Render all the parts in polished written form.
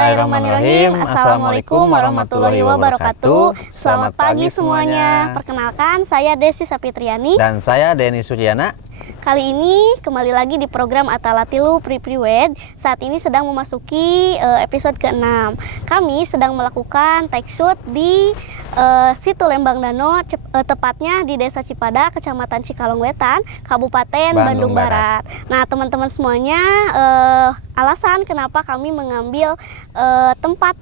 Bismillahirrahmanirrahim. Assalamualaikum warahmatullahi wabarakatuh. Selamat pagi semuanya. Perkenalkan, saya Desi Sapitriani. Dan saya Denny Suryana. Kali ini kembali lagi di program Atalatilu Pripriwed. Saat ini sedang memasuki episode ke-6. Kami sedang melakukan take shoot di situ Lembang Danau, tepatnya di Desa Cipada, Kecamatan Cikalongwetan, Kabupaten Bandung Barat. Nah, teman-teman semuanya, alasan kenapa kami mengambil tempat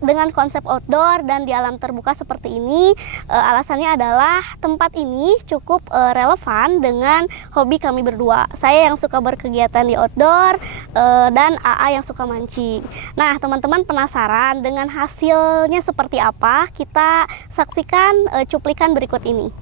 dengan konsep outdoor dan di alam terbuka seperti ini, alasannya adalah tempat ini cukup relevan dengan hobi kami berdua. Saya yang suka berkegiatan di outdoor dan AA yang suka mancing. Nah, teman-teman penasaran dengan hasilnya seperti apa? Kita saksikan cuplikan berikut ini.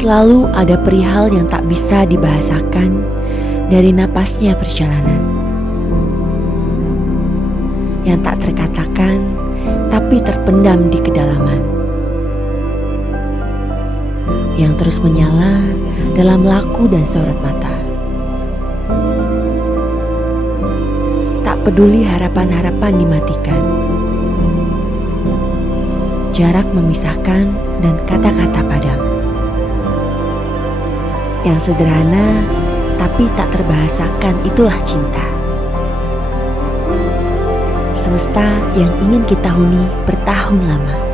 Selalu ada perihal yang tak bisa dibahasakan dari napasnya perjalanan, yang tak terkatakan tapi terpendam di kedalaman, yang terus menyala dalam laku dan sorot mata. Tak peduli harapan-harapan dimatikan, jarak memisahkan dan kata-kata padam. Yang sederhana tapi tak terbahasakan, itulah cinta. Semesta yang ingin kita huni bertahun lama.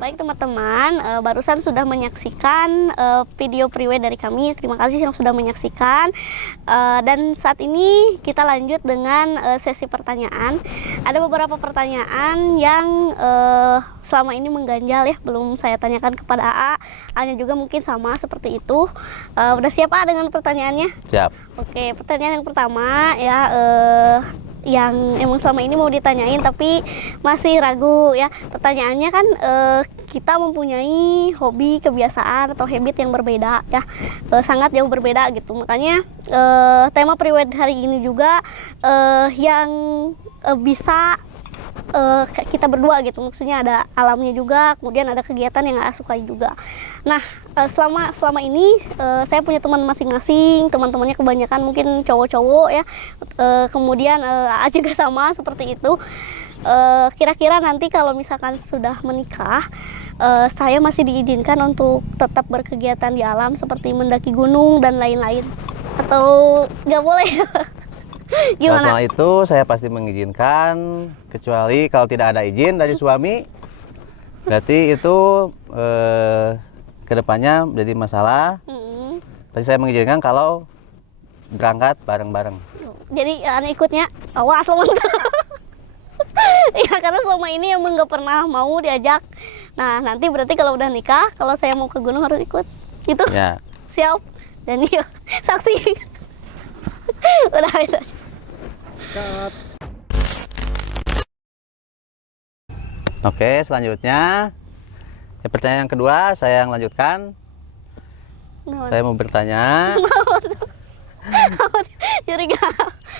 Baik teman-teman, barusan sudah menyaksikan video priwed dari kami. Terima kasih yang sudah menyaksikan. Dan saat ini kita lanjut dengan sesi pertanyaan. Ada beberapa pertanyaan yang selama ini mengganjal ya, belum saya tanyakan kepada AA. A-nya juga mungkin sama seperti itu. Udah siap A dengan pertanyaannya? Siap. Oke, pertanyaan yang pertama ya, yang emang selama ini mau ditanyain tapi masih ragu ya. Pertanyaannya kan kita mempunyai hobi, kebiasaan atau habit yang berbeda ya, sangat jauh berbeda gitu. Makanya tema priwed hari ini juga yang bisa kita berdua gitu, maksudnya ada alamnya juga, kemudian ada kegiatan yang saya sukai juga. Nah, selama ini saya punya teman masing-masing, teman-temannya kebanyakan mungkin cowok-cowok ya, kemudian AA juga sama seperti itu. Kira-kira nanti kalau misalkan sudah menikah, saya masih diizinkan untuk tetap berkegiatan di alam seperti mendaki gunung dan lain-lain, atau nggak boleh? Gimana? Soal itu saya pasti mengizinkan, kecuali kalau tidak ada izin dari suami, berarti itu kedepannya menjadi masalah. Pasti saya mengizinkan kalau berangkat bareng-bareng. Jadi aneh ikutnya, awas loh. Ya karena selama ini emang nggak pernah mau diajak. Nah nanti berarti kalau udah nikah, kalau saya mau ke gunung harus ikut, gitu? Ya. Siap. Dan iya, saksi. Udah itu. Oke, selanjutnya pertanyaan yang kedua saya yang lanjutkan. Saya mau bertanya. Curiga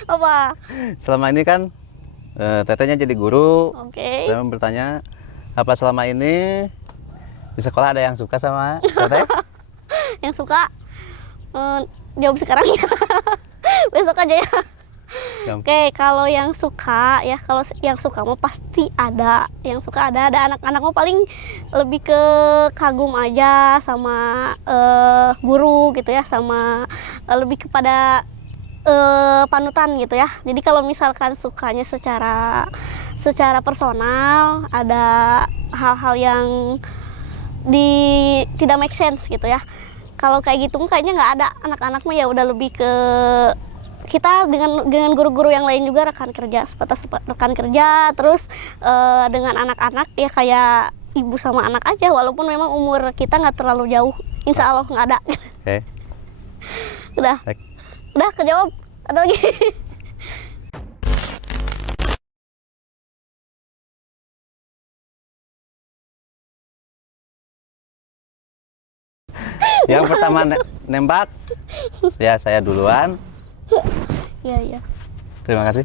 apa? Selama ini kan tetenya jadi guru. Oke. Saya mau bertanya, apa selama ini di sekolah ada yang suka sama teteh? Yang suka? Jawab sekarang ya. Besok aja ya. Oke, kalau yang suka ya, kalau yang suka mau pasti ada, yang suka ada anak-anak mau paling lebih ke kagum aja sama guru gitu ya, sama lebih kepada panutan gitu ya. Jadi kalau misalkan sukanya secara personal, ada hal-hal yang tidak make sense gitu ya. Kalau kayak gitu kayaknya nggak ada. Anak-anak mah ya udah lebih ke kita dengan guru-guru yang lain juga, rekan kerja, sebatas rekan kerja. Terus dengan anak-anak ya kayak ibu sama anak aja, walaupun memang umur kita nggak terlalu jauh. Insya Allah nggak ada. Oke. Udah, Baik. udah kejawab. Ada lagi? Yang pertama nembak, ya saya duluan. Iya, iya. Terima kasih.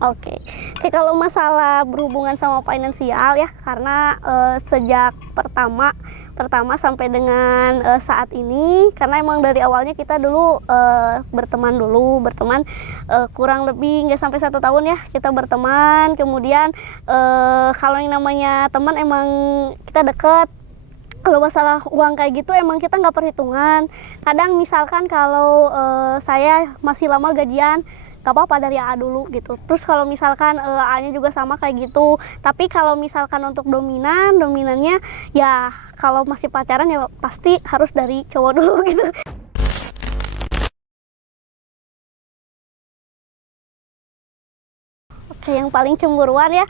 Oke, kalau masalah berhubungan sama finansial ya, karena sejak pertama sampai dengan saat ini, karena emang dari awalnya kita dulu berteman kurang lebih nggak sampai 1 tahun ya kita berteman. Kemudian kalau yang namanya teman emang kita deket. Kalau masalah uang kayak gitu emang kita nggak perhitungan. Kadang misalkan kalau saya masih lama gajian, gak apa-apa dari AA dulu gitu. Terus kalau misalkan AA-nya juga sama kayak gitu. Tapi kalau misalkan untuk dominannya ya kalau masih pacaran ya pasti harus dari cowok dulu gitu. Oke, yang paling cemburuan ya,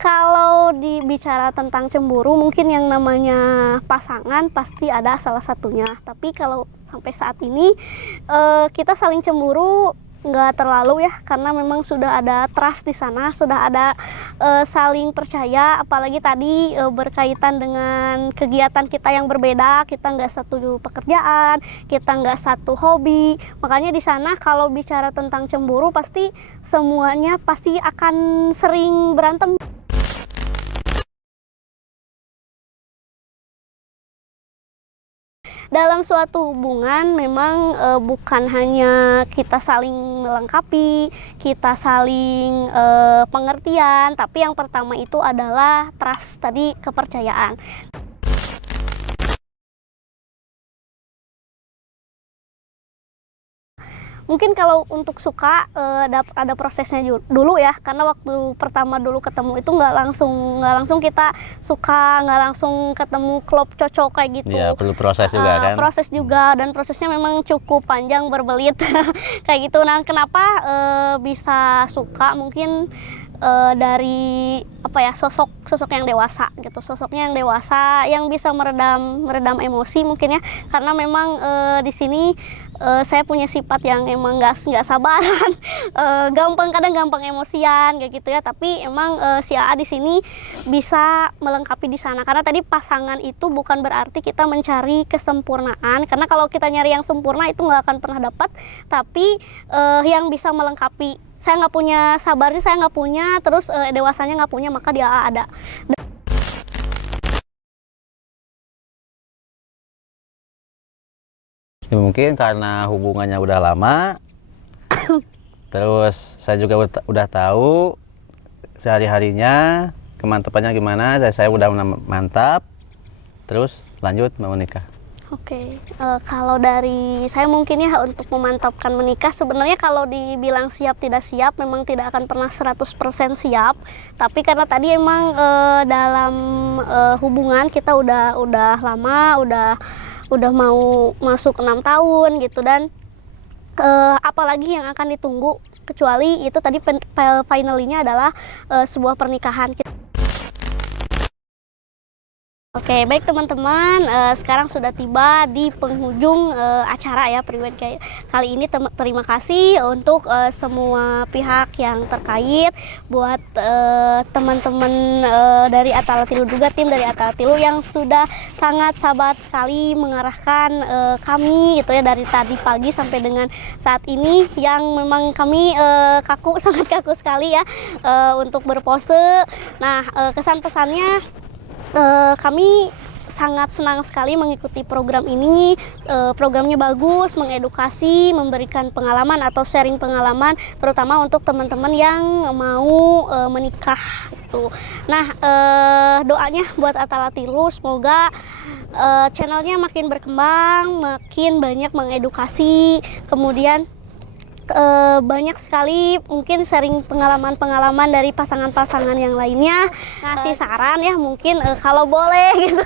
kalau dibicara tentang cemburu mungkin yang namanya pasangan pasti ada salah satunya. Tapi kalau sampai saat ini kita saling cemburu nggak terlalu ya, karena memang sudah ada trust di sana, sudah ada saling percaya. Apalagi tadi berkaitan dengan kegiatan kita yang berbeda, kita nggak satu pekerjaan, kita nggak satu hobi. Makanya di sana kalau bicara tentang cemburu pasti semuanya pasti akan sering berantem. Dalam suatu hubungan memang bukan hanya kita saling melengkapi, kita saling pengertian, tapi yang pertama itu adalah trust tadi, kepercayaan. Mungkin kalau untuk suka ada prosesnya dulu ya, karena waktu pertama dulu ketemu itu nggak langsung kita suka, nggak langsung ketemu klop cocok kayak gitu. Iya, perlu proses juga kan. Proses juga, dan prosesnya memang cukup panjang, berbelit kayak gitu. Nah, kenapa bisa suka mungkin dari apa ya, sosok yang dewasa gitu, sosoknya yang dewasa yang bisa meredam emosi mungkin ya, karena memang di sini saya punya sifat yang emang nggak sabaran, kadang gampang emosian kayak gitu ya. Tapi emang si AA di sini bisa melengkapi di sana, karena tadi pasangan itu bukan berarti kita mencari kesempurnaan, karena kalau kita nyari yang sempurna itu nggak akan pernah dapat. Tapi yang bisa melengkapi, saya nggak punya sabarnya, saya nggak punya, terus dewasanya nggak punya, maka dia ada. Ya, mungkin karena hubungannya udah lama, terus saya juga udah tahu sehari-harinya kemantapannya gimana. Saya udah mantap, terus lanjut mau menikah. Oke, kalau dari saya mungkin ya untuk memantapkan menikah, sebenarnya kalau dibilang siap tidak siap memang tidak akan pernah 100% siap. Tapi karena tadi emang dalam hubungan kita udah lama, udah mau masuk 6 tahun gitu, dan apalagi yang akan ditunggu kecuali itu tadi finalnya adalah sebuah pernikahan. Oke, baik teman-teman, sekarang sudah tiba di penghujung acara ya Priwet kali ini. Terima kasih untuk semua pihak yang terkait, buat teman-teman dari Atalatilu juga, tim dari Atalatilu yang sudah sangat sabar sekali mengarahkan kami gitu ya, dari tadi pagi sampai dengan saat ini, yang memang kami sangat kaku sekali ya untuk berpose. Nah, kesan pesannya, kami sangat senang sekali mengikuti program ini. Programnya bagus, mengedukasi, memberikan pengalaman atau sharing pengalaman, terutama untuk teman-teman yang mau menikah. gitu. Nah, doanya buat Atalatilu semoga channelnya makin berkembang, makin banyak mengedukasi, kemudian banyak sekali mungkin sharing pengalaman-pengalaman dari pasangan-pasangan yang lainnya, ngasih saran ya mungkin kalau boleh gitu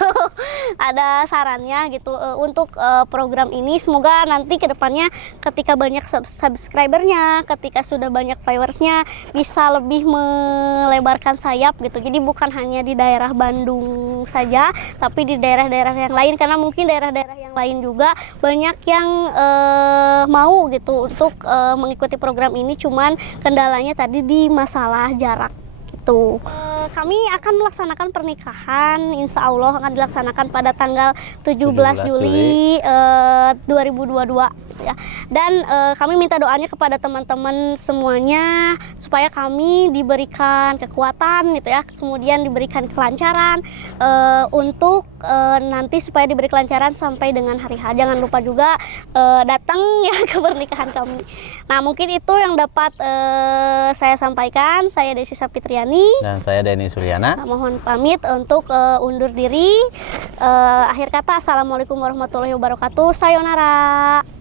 ada sarannya gitu untuk program ini. Semoga nanti kedepannya ketika banyak subscribernya, ketika sudah banyak viewersnya bisa lebih melebarkan sayap gitu. Jadi bukan hanya di daerah Bandung saja, tapi di daerah-daerah yang lain, karena mungkin daerah-daerah yang lain juga banyak yang mau gitu untuk mengikuti program ini, cuman kendalanya tadi di masalah jarak gitu. Kami akan melaksanakan pernikahan, insya Allah akan dilaksanakan pada tanggal 17 Juli 2022 gitu ya. Dan kami minta doanya kepada teman-teman semuanya supaya kami diberikan kekuatan gitu ya, kemudian diberikan kelancaran untuk nanti supaya diberi kelancaran sampai dengan hari H. Jangan lupa juga datang ya ke pernikahan kami. Nah, mungkin itu yang dapat saya sampaikan. Saya Desi Sapitriani Dan saya Denny Suryana. mohon pamit untuk undur diri. Akhir kata, assalamualaikum warahmatullahi wabarakatuh. Sayonara.